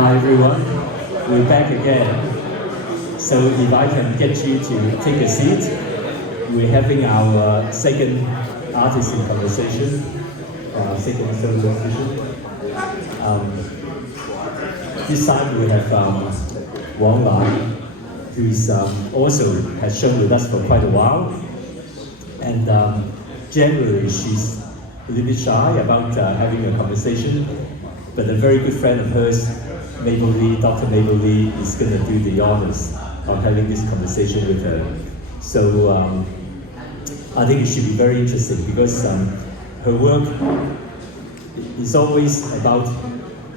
Hi everyone, we're back again. So if I can get you to take a seat, we're having our second artist in conversation, second solo session. This time we have Wang, who is also has shown with us for quite a while, and generally she's a little bit shy about having a conversation, but a very good friend of hers, Mabel Lee, Dr. Mabel Lee, is going to do the honors of having this conversation with her. So I think it should be very interesting because her work is always about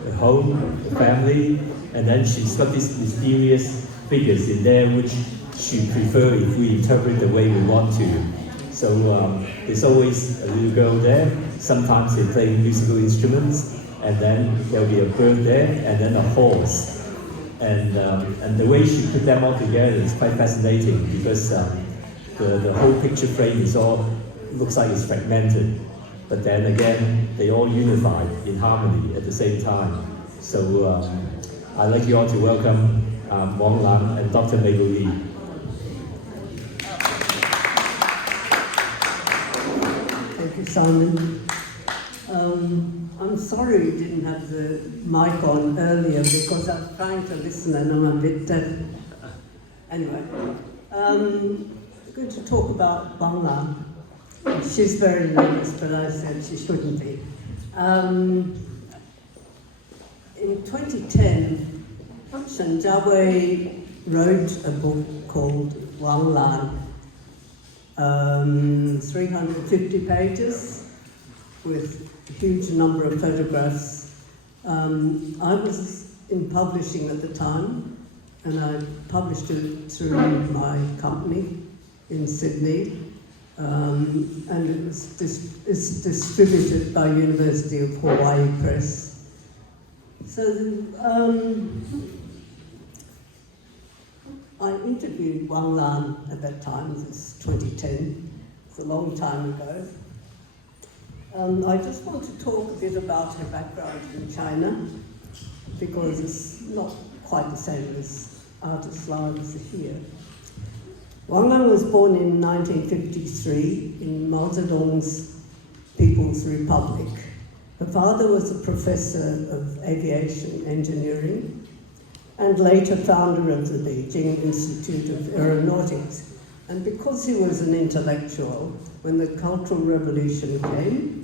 the home, the family, and then she's got these mysterious figures in there which she prefers if we interpret the way we want to. So there's always a little girl there. Sometimes they play musical instruments, and then there'll be a bird there, and then a horse. And the way she put them all together is quite fascinating because the whole picture frame looks like it's fragmented, but then again they all unify in harmony at the same time. So I'd like you all to welcome Wang and Dr. Mabel Lee. Thank you, Simon. I'm sorry you didn't have the mic on earlier because I'm trying to listen and I'm a bit deaf. Anyway, I'm going to talk about Wang. She's very nervous, but I said she shouldn't be. In 2010, Shen Jiawei wrote a book called Wang, 350 pages with a huge number of photographs. I was in publishing at the time, and I published it through my company in Sydney, and it's distributed by University of Hawaii Press. So I interviewed Wang at that time, this is 2010, it's a long time ago. I just want to talk a bit about her background in China, because it's not quite the same as artists' lives here. Wang was born in 1953 in Mao Zedong's People's Republic. Her father was a professor of aviation engineering and later founder of the Beijing Institute of Aeronautics. And because he was an intellectual, when the Cultural Revolution came,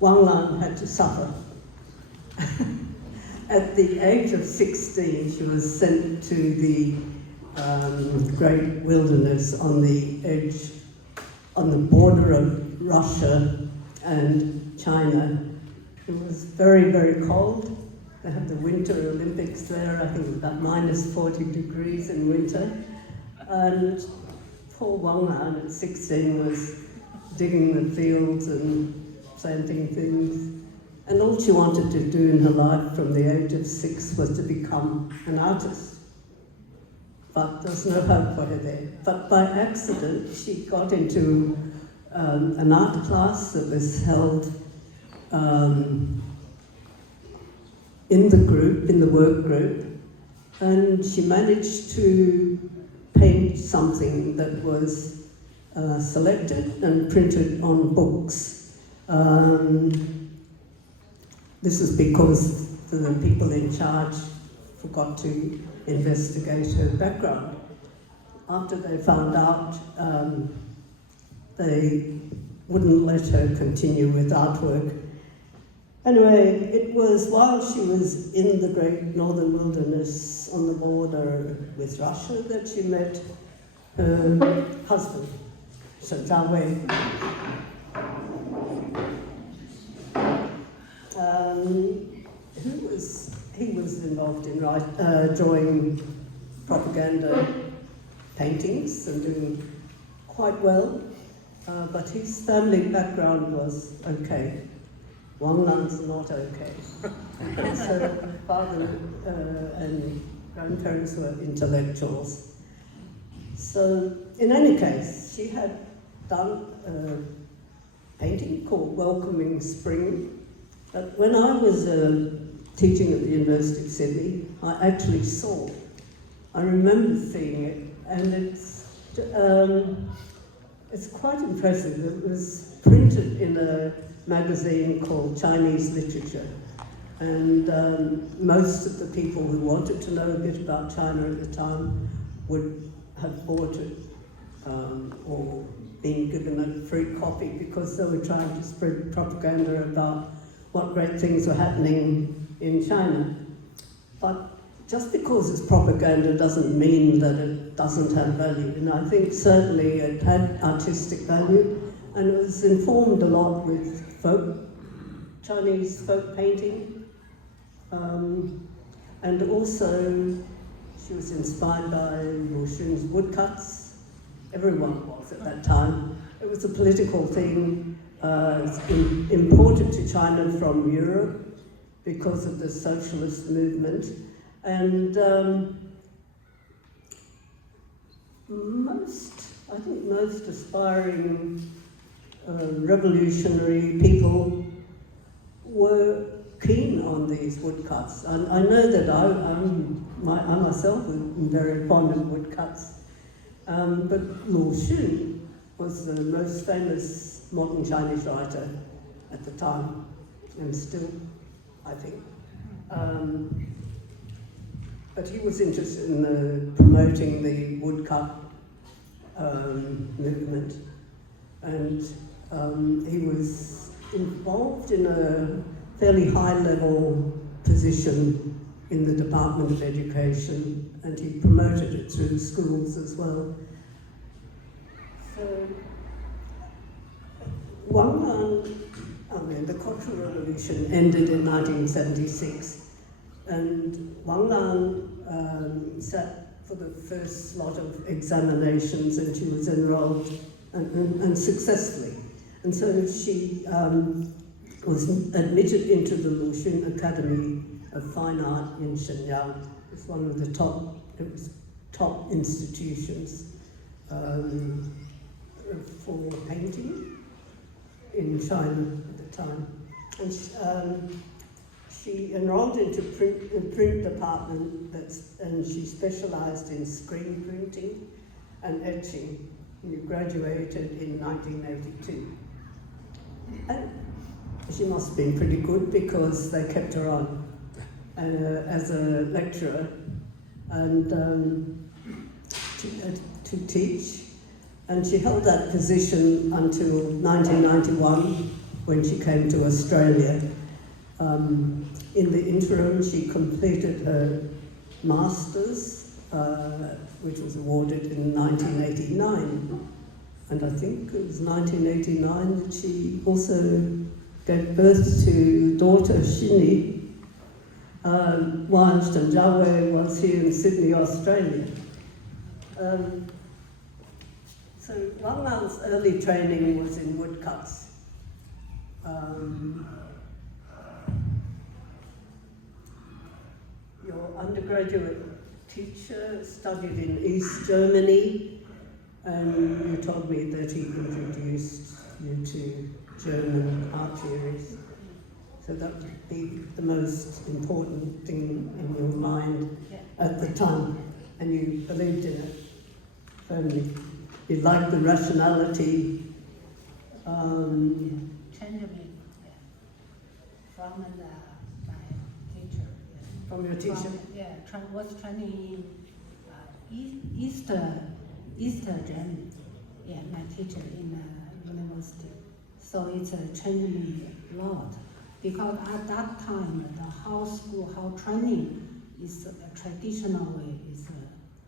Wang had to suffer. At the age of 16, she was sent to the great wilderness on the border of Russia and China. It was very, very cold. They had the Winter Olympics there, I think about minus 40 degrees in winter. And poor Wang at 16 was digging the fields and planting things. And all she wanted to do in her life from the age of 6 was to become an artist. But there was no hope for her there. But by accident, she got into an art class that was held in the work group, and she managed to paint something that was selected and printed on books. This is because the people in charge forgot to investigate her background. After they found out, they wouldn't let her continue with artwork. Anyway, it was while she was in the great northern wilderness on the border with Russia that she met her husband, Shen Jiawei. He was involved in drawing propaganda paintings and doing quite well, but his family background was okay. Wang Lan's not okay. So her father and grandparents were intellectuals. So in any case, she had done a painting called Welcoming Spring. But when I was a teaching at the University of Sydney, I actually saw. I remember seeing it, and it's quite impressive. It was printed in a magazine called Chinese Literature, and most of the people who wanted to know a bit about China at the time would have bought it or been given a free copy because they were trying to spread propaganda about what great things were happening in China. But just because it's propaganda doesn't mean that it doesn't have value. And I think certainly it had artistic value, and it was informed a lot with Chinese folk painting. And also, she was inspired by Lu Xun's woodcuts. Everyone was at that time. It was a political thing. Imported to China from Europe because of the socialist movement. And I think most aspiring revolutionary people were keen on these woodcuts. I know that I myself am very fond of woodcuts, but Lu Xun was the most famous modern Chinese writer at the time, and still, I think. But he was interested in promoting the woodcut movement, and he was involved in a fairly high-level position in the Department of Education, and he promoted it through schools as well. So, the Cultural Revolution ended in 1976, and Wang Lan sat for the first lot of examinations, and she was enrolled and successfully. And so she was admitted into the Lu Xun Academy of Fine Art in Shenyang. It's one of the top institutions for painting in China at the time. And she enrolled into the print department, and she specialized in screen printing and etching. She graduated in 1982. And she must have been pretty good because they kept her on as a lecturer and to teach. And she held that position until 1991 when she came to Australia. In the interim, she completed her master's, which was awarded in 1989. And I think it was 1989 that she also gave birth to daughter Shini. Wang was here in Sydney, Australia. So Wang Lan's early training was in woodcuts. Your undergraduate teacher studied in East Germany, and you told me that he introduced you to German art theories. So that would be the most important thing in your mind at the time, and you believed in it firmly. You liked the rationality. Changeably, from my teacher. From your teacher? Was training in East Germany. Yeah, my teacher in university. So it's changed me a lot. Because at that time, the house training is traditionally is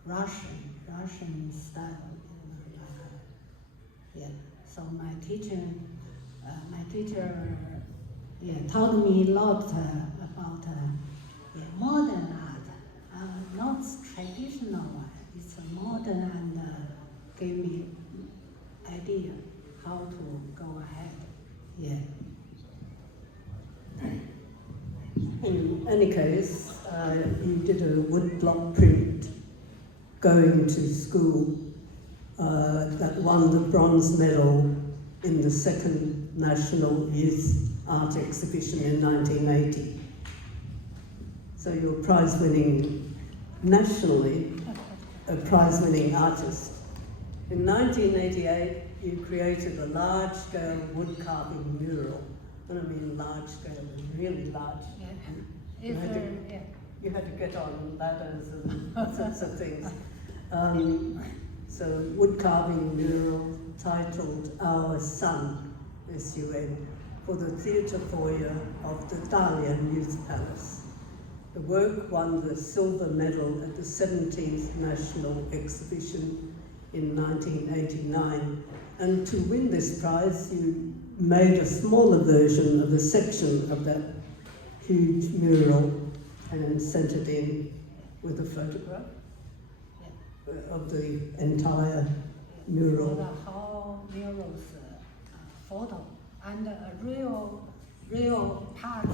Russian style. Yeah. So my teacher taught me a lot about modern art, not traditional one. It's modern and gave me idea how to go ahead. Yeah. In any case, you did a woodblock print going to school that won the bronze medal in the second National Youth Art Exhibition in 1980. So you're prize-winning, nationally, a prize-winning artist. In 1988, you created a large-scale wood-carving mural. And I mean large-scale, really large. Yeah. You had to get on ladders and all sorts of things. So wood-carving mural titled Our Sun, S-U-N, for the theatre foyer of the Dalian Youth Palace. The work won the silver medal at the 17th National Exhibition in 1989. And to win this prize, you made a smaller version of a section of that huge mural and then sent it in with a photograph of the entire mural. The whole mural's photo and a real part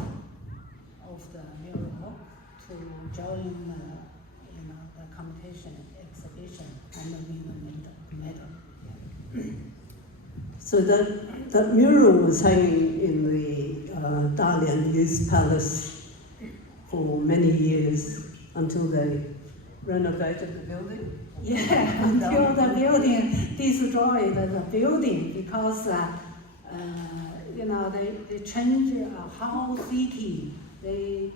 of the mural to join the competition exhibition and win the medal. So that mural was hanging in the Dalian Youth Palace for many years until they renovated the building. Yeah, until the building destroyed the building because they changed a whole city. They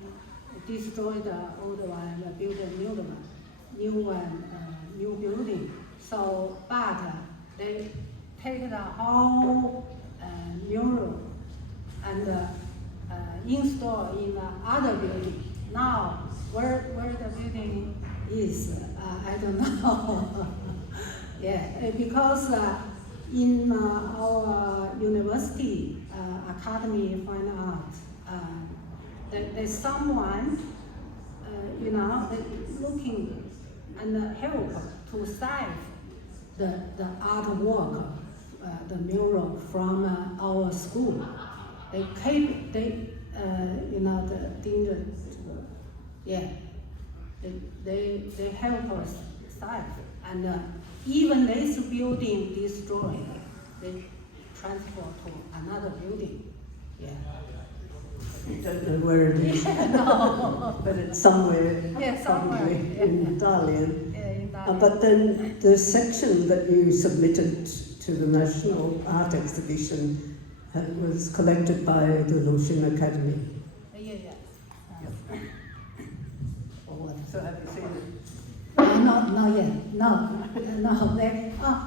destroyed the old one, built a new one, new building. So, but they take the whole mural and install in the other building. Now, where the building is, I don't know. Yeah, because in our university, Academy of Fine Art, there's someone, looking and help to save the artwork, the mural from our school. They keep, the danger. Yeah, they help us save, and even this building destroyed, they transfer to another building. Yeah. You don't know where it is, No. but it's somewhere, somewhere, probably in Dalian. Yeah, in Dalian. But then the section that you submitted to the National Art Exhibition was collected by the Lucian Academy. Yeah. So have you seen it? Not yet. No.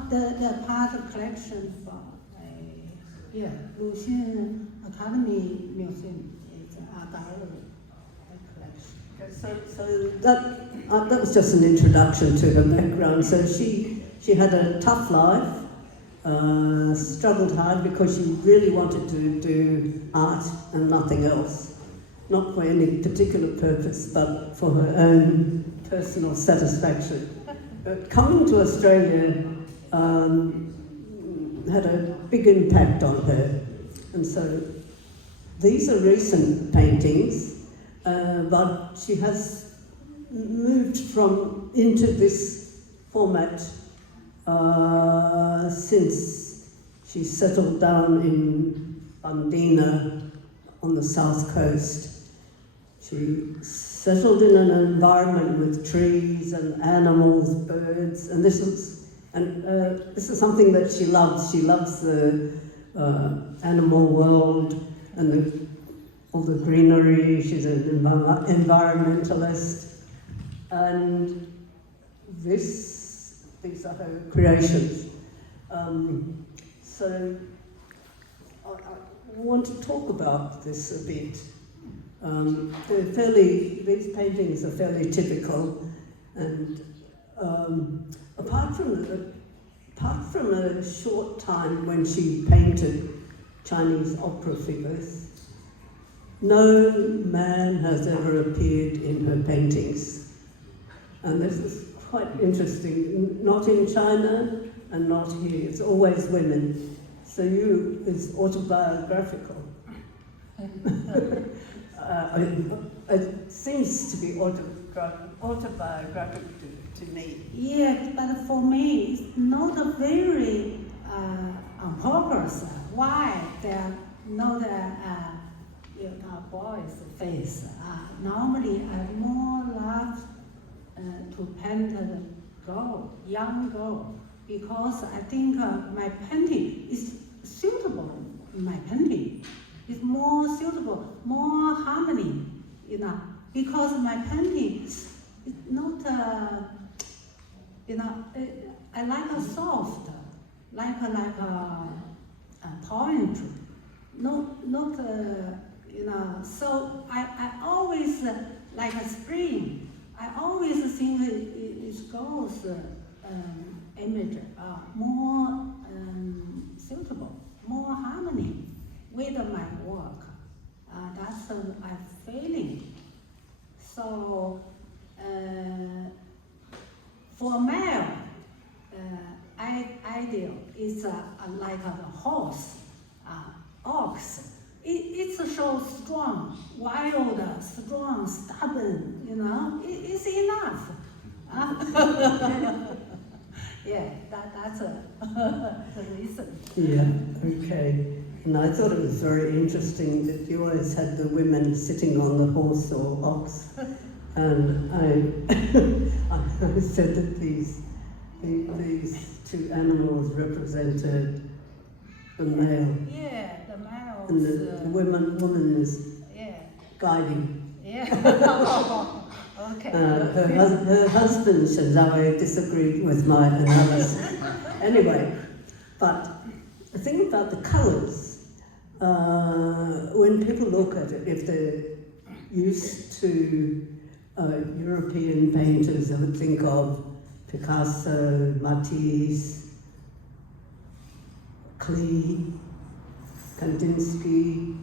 The part collection from Lucian Academy Museum is art gallery collection. So that was just an introduction to her background. So she had a tough life, struggled hard because she really wanted to do art and nothing else. Not for any particular purpose, but for her own personal satisfaction. But coming to Australia had a big impact on her. And so these are recent paintings, but she has moved into this format since she settled down in Bundeena on the south coast. She settled in an environment with trees and animals, birds, and this is something that she loves. She loves the animal world and all the greenery. She's an environmentalist, and these are her creations. So I want to talk about this a bit. These paintings are fairly typical, and apart from a short time when she painted Chinese opera figures, no man has ever appeared in her paintings. And this is quite interesting, not in China and not here, it's always women. So it's autobiographical. It seems to be autobiographical to me. Yeah, but for me, it's not a very on purpose. Why they're not boy's face. Normally, I more love to paint the girl, young girl, because I think my painting is suitable. My painting is more suitable, more harmony, because my painting is not, I like a soft, like a poetry, not so I always like a spring. I always think it goes image more suitable, more harmony with my work. That's my feeling. So for male, ideal is like a horse, ox. It's so strong, wild, strong, stubborn, it's enough. Yeah, that's the reason. Yeah, okay. And I thought it was very interesting that you always had the women sitting on the horse or ox. And I said that these two animals represented the male. Yeah, the male. And the woman is guiding. Yeah. Okay. Her husband, Shenzhou, disagreed with my analysis. Anyway, but the thing about the colours, when people look at it, if they're used to European painters, I would think of Picasso, Matisse, Klee, Kandinsky.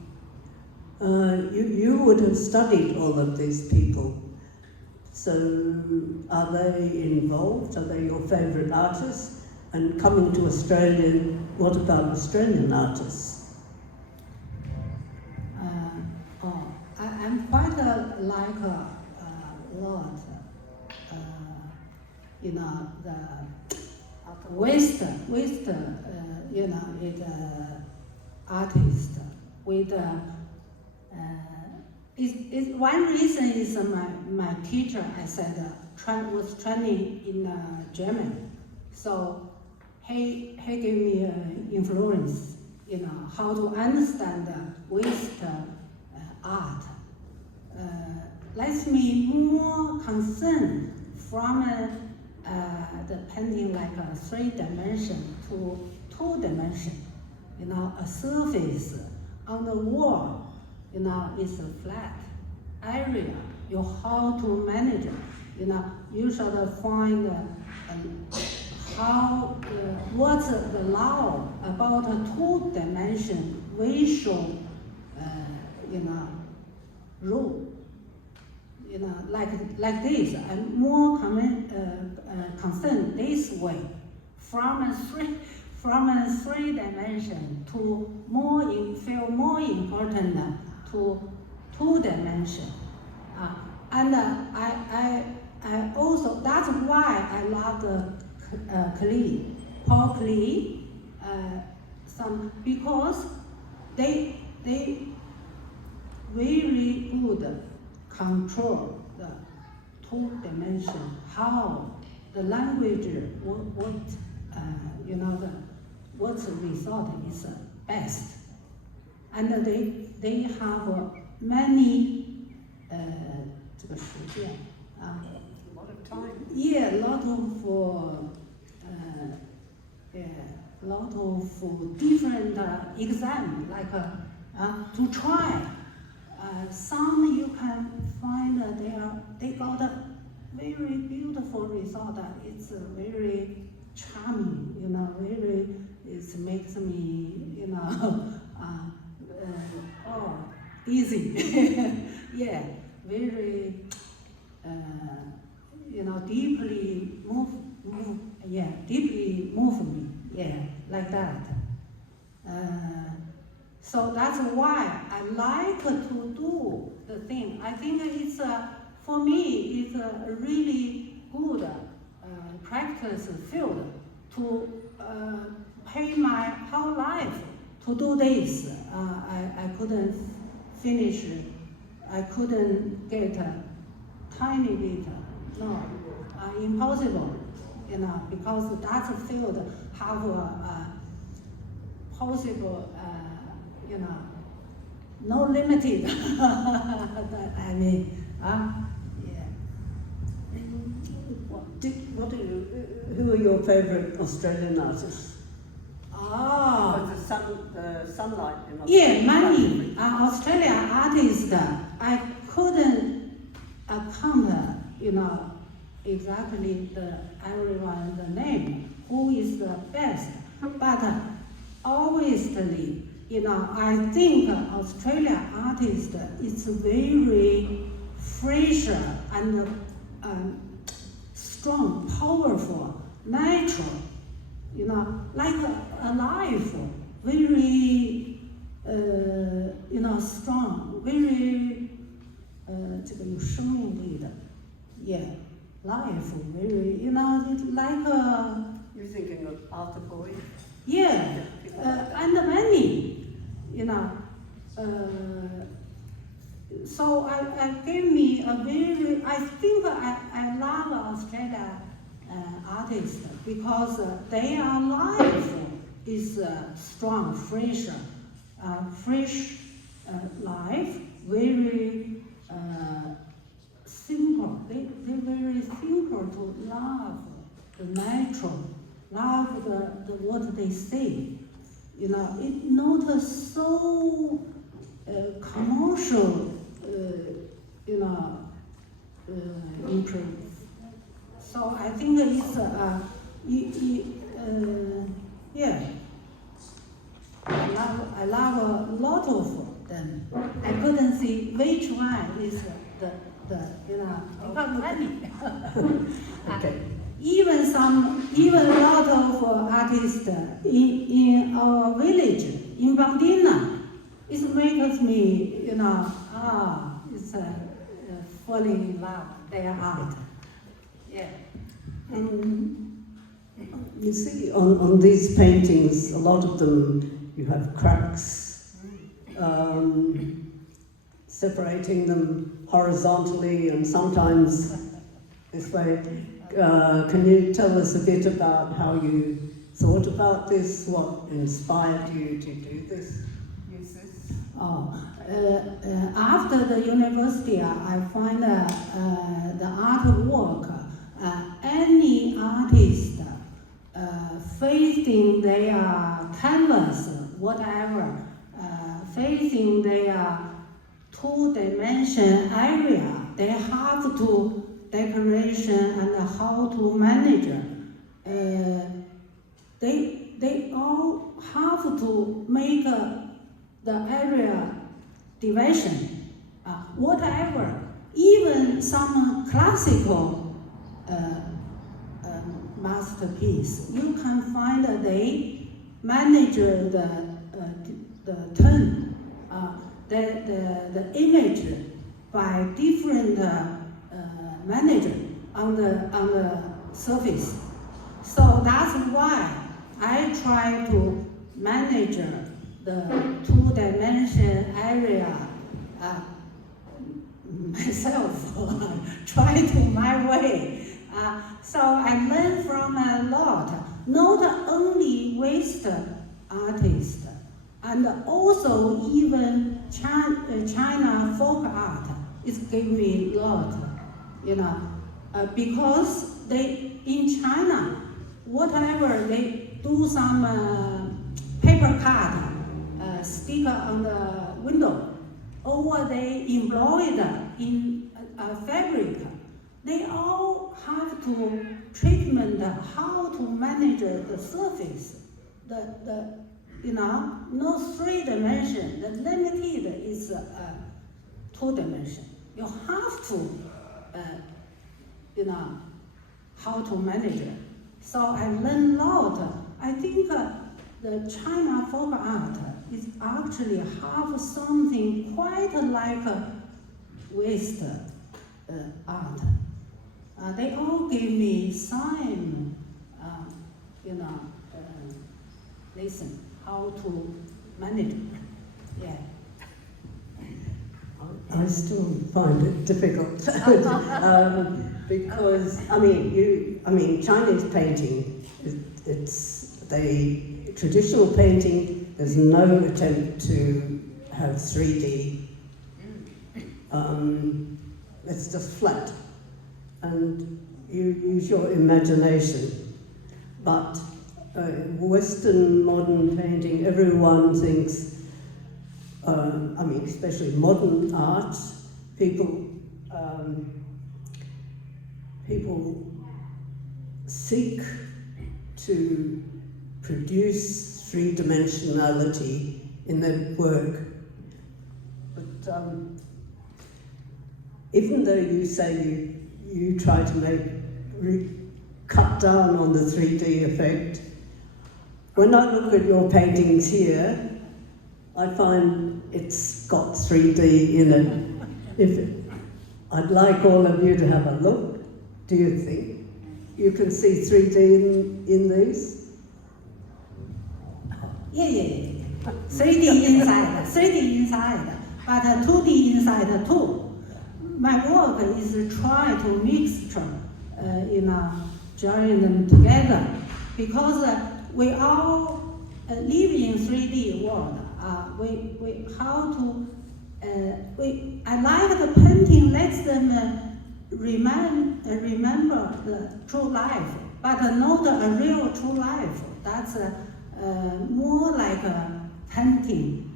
You would have studied all of these people. So are they involved? Are they your favourite artists? And coming to Australia, what about Australian artists? I'm quite like a lot, the West, artist with one reason is my teacher, I said, was training in German. So he gave me influence, how to understand West art. Lets me more concerned from the painting like a 3-dimension to 2-dimension. A surface on the wall, is a flat area. You how to manage it. You should find how what's the law about a 2-dimension visual, rule. Like this. I'm more concerned this way, from a 3-dimension to feel more important to 2-dimension. And I also, that's why I love Klee, Paul Klee, because they very good control the 2-dimension, how the language, what's the result is best. And they have many, a lot of time. Yeah, a lot of different exam, like to try. Some you can find they got a very beautiful result. It's very charming, it makes me, easy. Yeah, very, deeply deeply move me. Yeah, like that. So that's why I like to do the thing. I think it's for me it's a really good practice field to pay my whole life to do this. I couldn't finish. I couldn't get a tiny bit. No, impossible. Because that field have a possible, no limited. I mean, yeah. Who are your favourite Australian artists? Oh. The sunlight in Australia. Yeah, many Australian artists. I couldn't account, exactly everyone the name, who is the best. But obviously, I think Australian artist is very fresh and strong, powerful, natural. Like alive, very, strong, very, 这个有生命力的 yeah, life, very, like a... You're thinking of Art Atrium? Yeah, and many, so I gave me a very, I think I love Australia artists because their life is strong, fresh life, very simple. They're very simple to love the natural, love the what they say. It's not so commercial, improved. So I think it's yeah. I love a lot of them. I couldn't see which one is the because many. Okay. Even a lot of artists in our village in Bandina, it makes me it's falling in love their art. Yeah. You see, on these paintings, a lot of them, you have cracks, separating them horizontally and sometimes this way. Can you tell us a bit about how you thought about this? What inspired you to do this? Use this? After the university, I find the artwork. Any artist facing their canvas, whatever, facing their two-dimension area, they have to decoration and how to manage. They all have to make the area division, whatever. Even some classical masterpiece, you can find they manage the tone, the image by different manager on the surface. So that's why I try to manage the two-dimension area myself, try to my way. So I learn from a lot, not only Western artists, and also even China folk art. It gave me a lot, because they in China, whatever they do some paper cut, sticker on the window, or they embroider in a fabric. They all have to treatment how to manage the surface, no three dimension. The limited is two dimension. You have to, how to manage it. So I learned a lot. I think the China folk art is actually have something quite like West art. They all give me sign, listen, how to manage it. Yeah. I still find it difficult because Chinese painting, traditional painting. There's no attempt to have 3D. It's just flat, and you use your imagination. But Western modern painting, everyone thinks. Especially modern art, people seek to produce three-dimensionality in their work. But even though you say you try to cut down on the 3D effect, when I look at your paintings here, I find it's got 3D in it. I'd like all of you to have a look. Do you think you can see 3D in these? Yeah. 3D inside, but 2D inside too. My work is try to mixture, join them together, because we all live in 3D world. I like the painting lets them remember the true life, but not a real true life. That's more like a painting,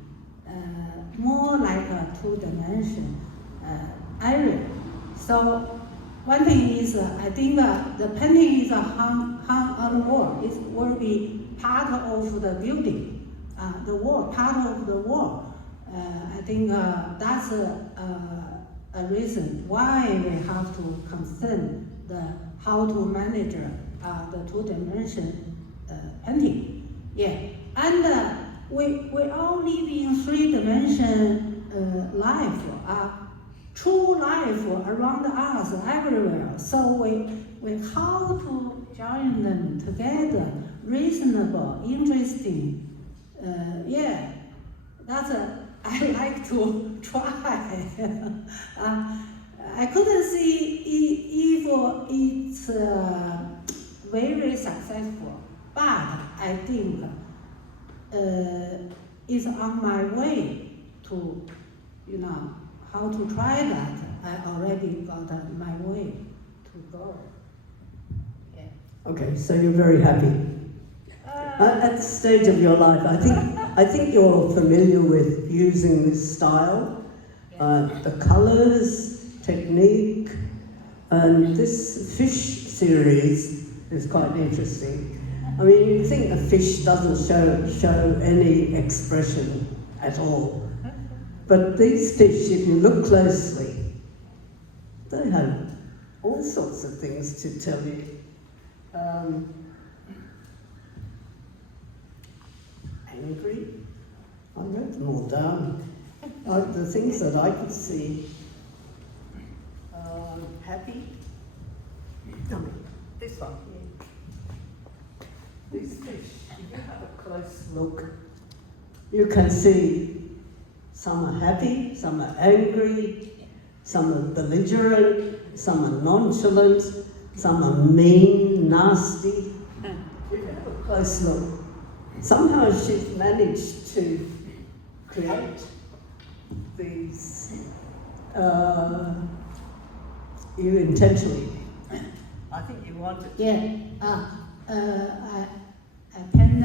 more like a two-dimension area. So one thing is, I think the painting is hung on the wall. It will be part of the building. The wall, part of the wall. I think that's a reason why we have to concern how to manage the two-dimension painting. Yeah, and we all live in three-dimension life, true life around us everywhere. So we how to join them together, reasonable, interesting. That's I like to try. I couldn't see if it's very successful, but I think it's on my way to, how to try that. I already got my way to go. Yeah. Okay, so you're very happy. At the stage of your life, I think you're familiar with using this style, the colors, technique, and this fish series is quite interesting. You'd think a fish doesn't show any expression at all, but these fish, if you look closely, they have all sorts of things to tell you. Angry. I wrote them all down. The things that I could see. Happy. This one here. These fish, if you have a close look, you can see some are happy, some are angry, some are belligerent, some are nonchalant, some are mean, nasty. If you have a close look, somehow she's managed to create these, you intentionally. I think you want it. Yeah, I paint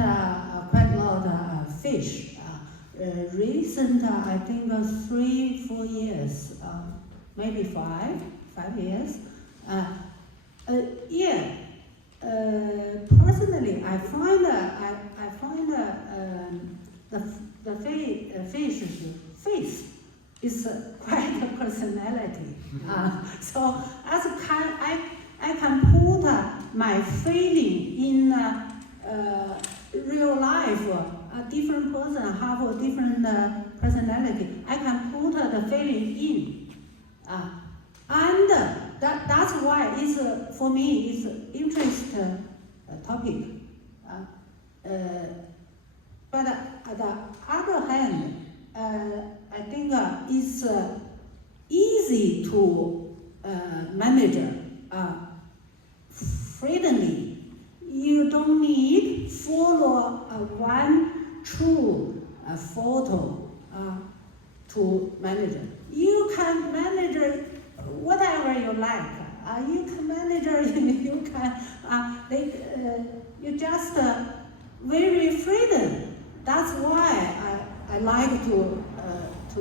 quite a lot of fish. Recent, I think 3-4 years, maybe 5 years. Personally, I find the fish's face is quite a personality. So as I can put my feeling in real life. A different person have a different personality. I can put the feeling in, and that's why it's for me it's an interesting topic. But on the other hand, I think it's easy to manage, friendly. You don't need follow one true photo to manage. You can manage whatever you like. You can manage. You can. You just very freedom. That's why I like to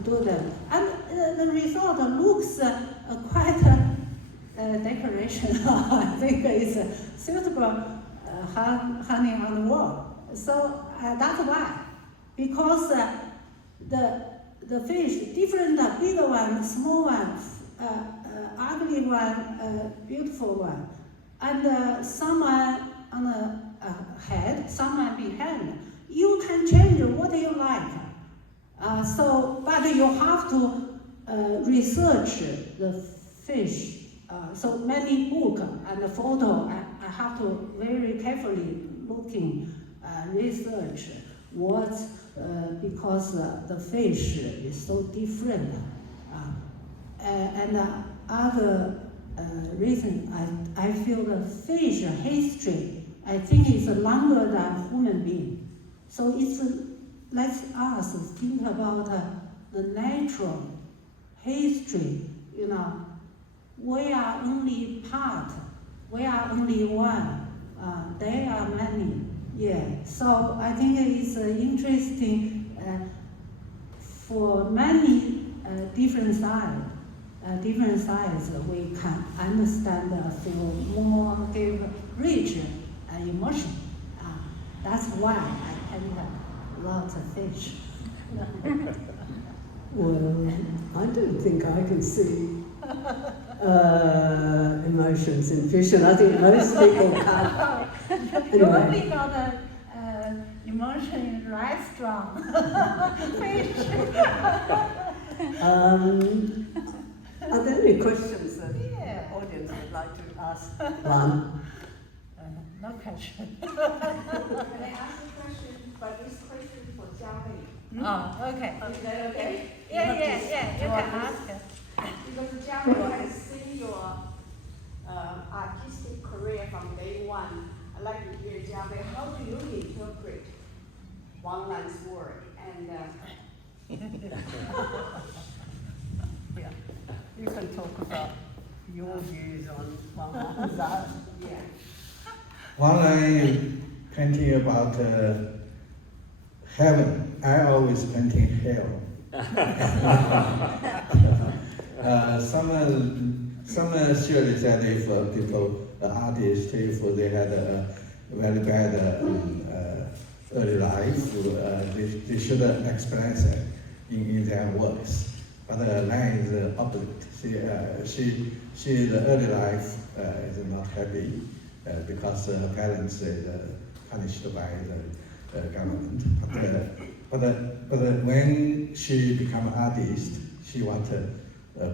do that. And the result looks quite decoration. I think it's suitable hanging on the wall. So that's why, because the fish, different, bigger one, small one, ugly one, beautiful one, and someone on the head, someone behind. You can change what you like. But you have to research the fish. So many book and photo. I have to very carefully looking, research what because the fish is so different. And other reason I feel the fish history I think is longer than human being. So it's let us think about the natural history. You know, we are only part. We are only one. There are many. Yeah. So I think it's interesting for many different sides. Different sides we can understand, feel more, give rich emotion. That's why I paint lots of fish. Well, I don't think I can see emotions in fish, and I think most people can. You only got emotion in restaurant. Fish. Are there any questions that the audience would like to ask? One. No question. Can I ask a question? But this question for Jiamei. Oh, okay. Is that okay? Yeah. You can ask. Because Jiamei has seen your artistic career from day one. I'd like to hear, Jiamei, how do you interpret Wang Lan's work? And Yeah. You can talk about your views on Wang Lan. yeah. One line painting about heaven. I always painting hell. Some surely said if people, artists, if they had a very bad early life, they should express it in their works. But Lan is the opposite. She the early life is not happy because her parents are punished by the government. But when she became an artist, she wanted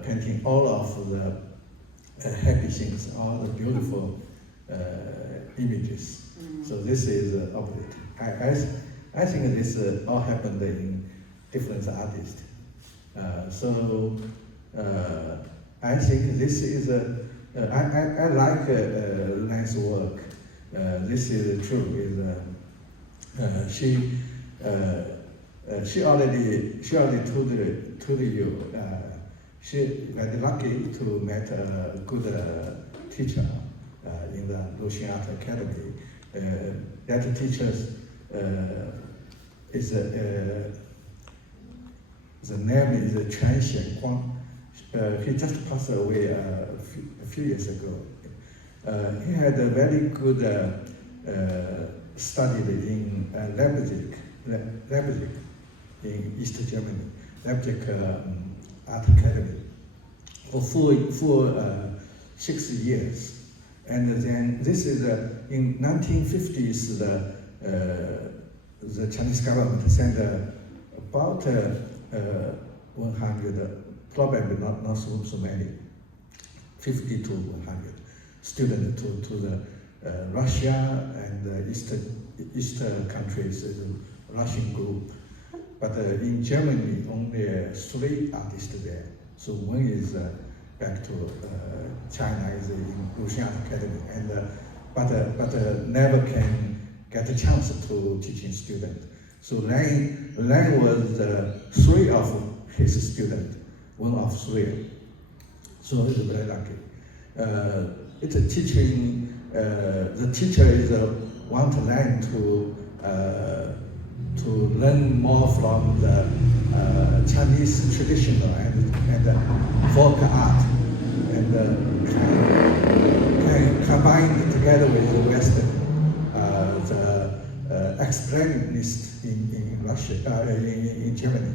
painting all of the happy things, all the beautiful images. So this is opposite. I think this all happened in different artists. I think this is I like Lan's work. This is true. She already told you. She very lucky to meet a good teacher in the Lucian Art Academy. That teacher is the name is Chuan Xianguang. He just passed away a few years ago. He had a very good study in Leipzig in East Germany, Leipzig Art Academy for 6 years. And then this is in 1950s the Chinese government sent about 100, probably not so many, 50 to 100 students to the Russia and the Eastern countries, the Russian group. But in Germany, only 3 artists there. So Wang is back to China, is in Russian Art Academy, and but never can get a chance to teaching student. So Wang was 3 of his students, 1 of 3. So he's very lucky. It's a teaching. The teacher is want to learn to learn more from the Chinese traditional and folk art, and can combine it together with the Western, the expressionist in Russia, in Germany.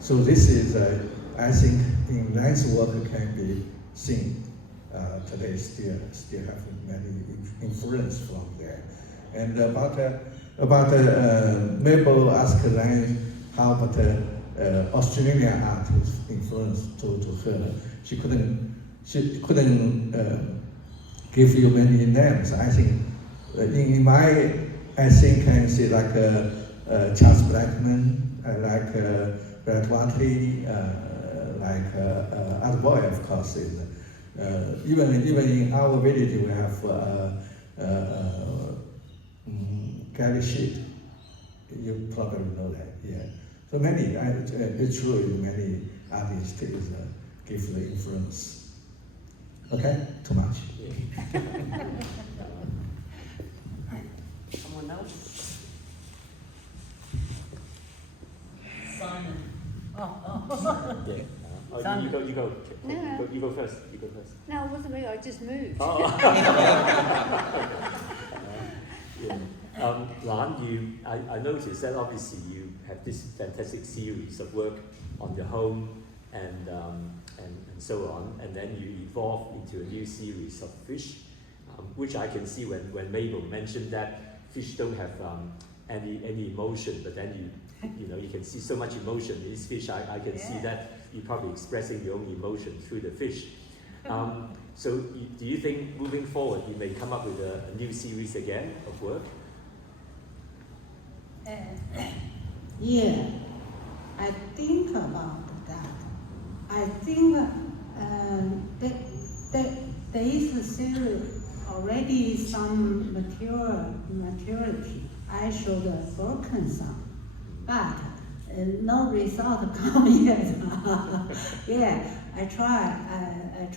So this is, I think, in Lang's work can be seen today. Still have many influence from there. And about Mabel asked Lang how about Australian art is influence to her. She couldn't give you many names. I think I can see like Charles Blackman, like Brett Watley, like Art Boy, of course. Is even in our village we have Gary Sheet. You probably know that, yeah. So many, it's true, many artists is give the influence. Okay, too much. Someone else? Simon. Yeah. You go. No. You go first. No, it wasn't me. I just moved. Oh. Yeah. Lan, I noticed that obviously you have this fantastic series of work on your home and so on, and then you evolve into a new series of fish, which I can see when Mabel mentioned that fish don't have any emotion, but then you can see so much emotion in this fish. I can see that you're probably expressing your own emotion through the fish. So do you think moving forward you may come up with a new series again of work? Yeah, I think about that. I think there is a series already some maturity. I showed broken some, but no result come yet. Yeah, I try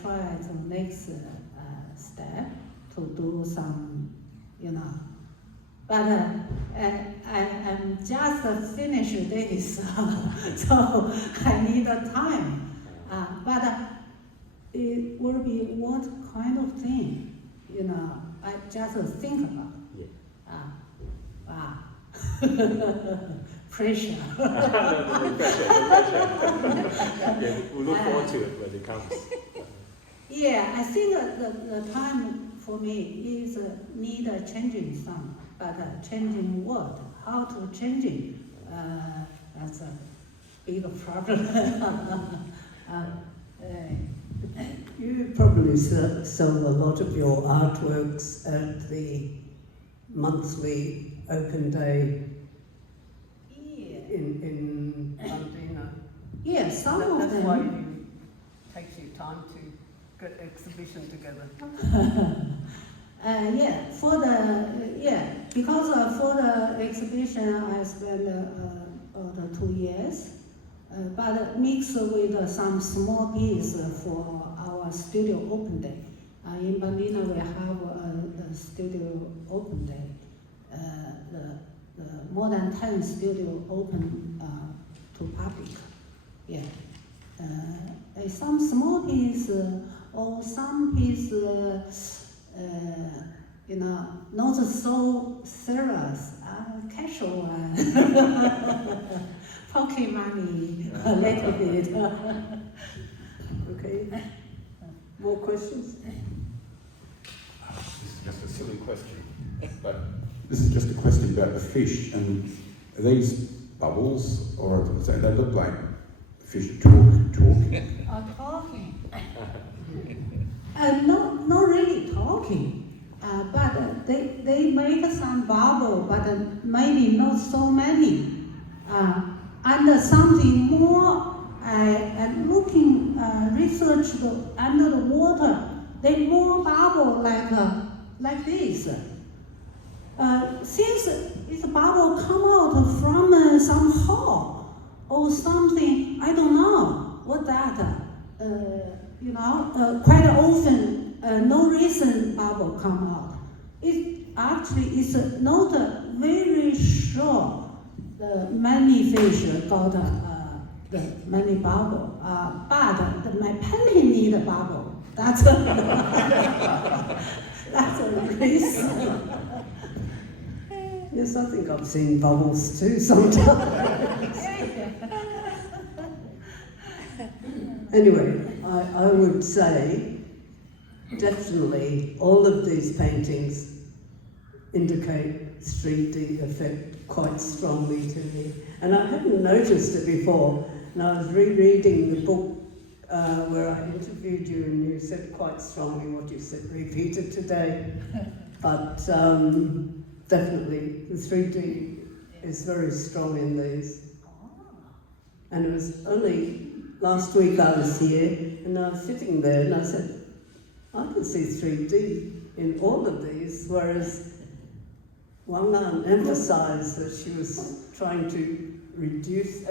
to next step to do some, But I'm just finished this, so I need time. But it will be what kind of thing, I just think about. Pressure. No pressure. Yeah, we'll look forward to it when it comes. Yeah, I think the time for me is need a changing some, but changing what? How to change it? That's a big problem. You probably sell a lot of your artworks at the monthly open day in London. Yeah, some of That's them. why it takes you time to get exhibition together. Because for the exhibition I spent about 2 years, but mixed with some small piece for our studio open day. In Bandina we have a studio open day. The more than 10 studio open to public. Yeah. Some small piece or some piece, not so serious, casual one. Pocket money, a little bit. Okay. More questions? This is just a silly question, but this is just a question about the fish. And are these bubbles, or they look like fish talking? Talking. Not really talking, but they make some bubble, but maybe not so many. And something more, I and looking, researched under the water, they more bubble like this. Since this bubble come out from some hole or something, I don't know what that. Quite often, no reason bubble come out. It actually is not very sure. Many fish got the many bubble, but my painting need a bubble. That's that's a reason. Yes, I think I've seen bubbles too sometimes. Anyway, I would say definitely all of these paintings indicate 3D effect quite strongly to me. And I hadn't noticed it before, and I was rereading the book where I interviewed you, and you said quite strongly what you said, repeated today. But definitely the 3D is very strong in these. And it was only last week I was here, and I was sitting there, and I said, I can see 3D in all of these, whereas Wang emphasized that she was trying to reduce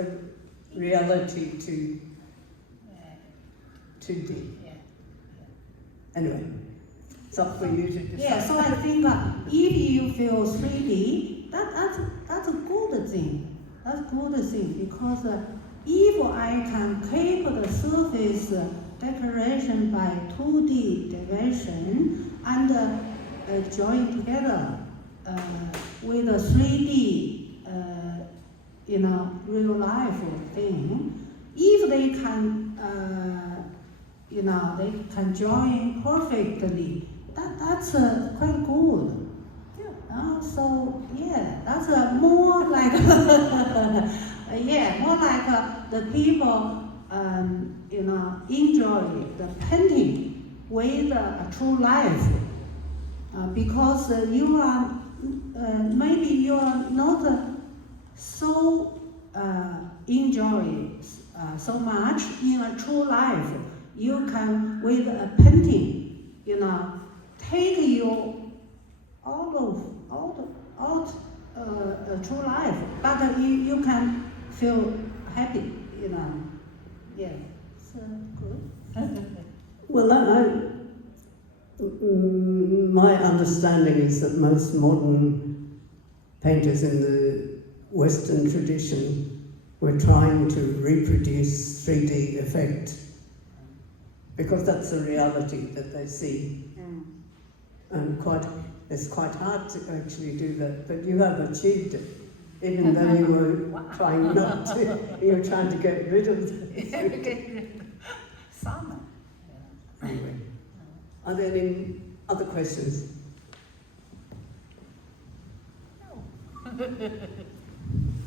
reality to 2D. Anyway, it's up for you to decide. Yeah, so I think if you feel 3D, that's a good thing. That's a good thing, because if I can keep the surface decoration by 2D division and join together with a 3D, real life thing, if they can, they can join perfectly, that's quite good. So yeah, that's more like more like the people enjoy the painting with a true life, because you are maybe you are not so enjoy so much in a true life. You can with a painting, take you out true life, but you can feel happy, Yeah, so good. Well, my understanding is that most modern painters in the Western tradition were trying to reproduce 3D effect, because that's the reality that they see. And it's quite hard to actually do that, but you have achieved it, even though you were trying not to. You were trying to get rid of it. Some. Anyway, are there any other questions? No.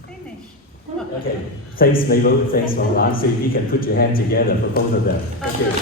Finish. Okay, thanks Mabel, thanks Wang. So if you can put your hand together for both of them. Okay.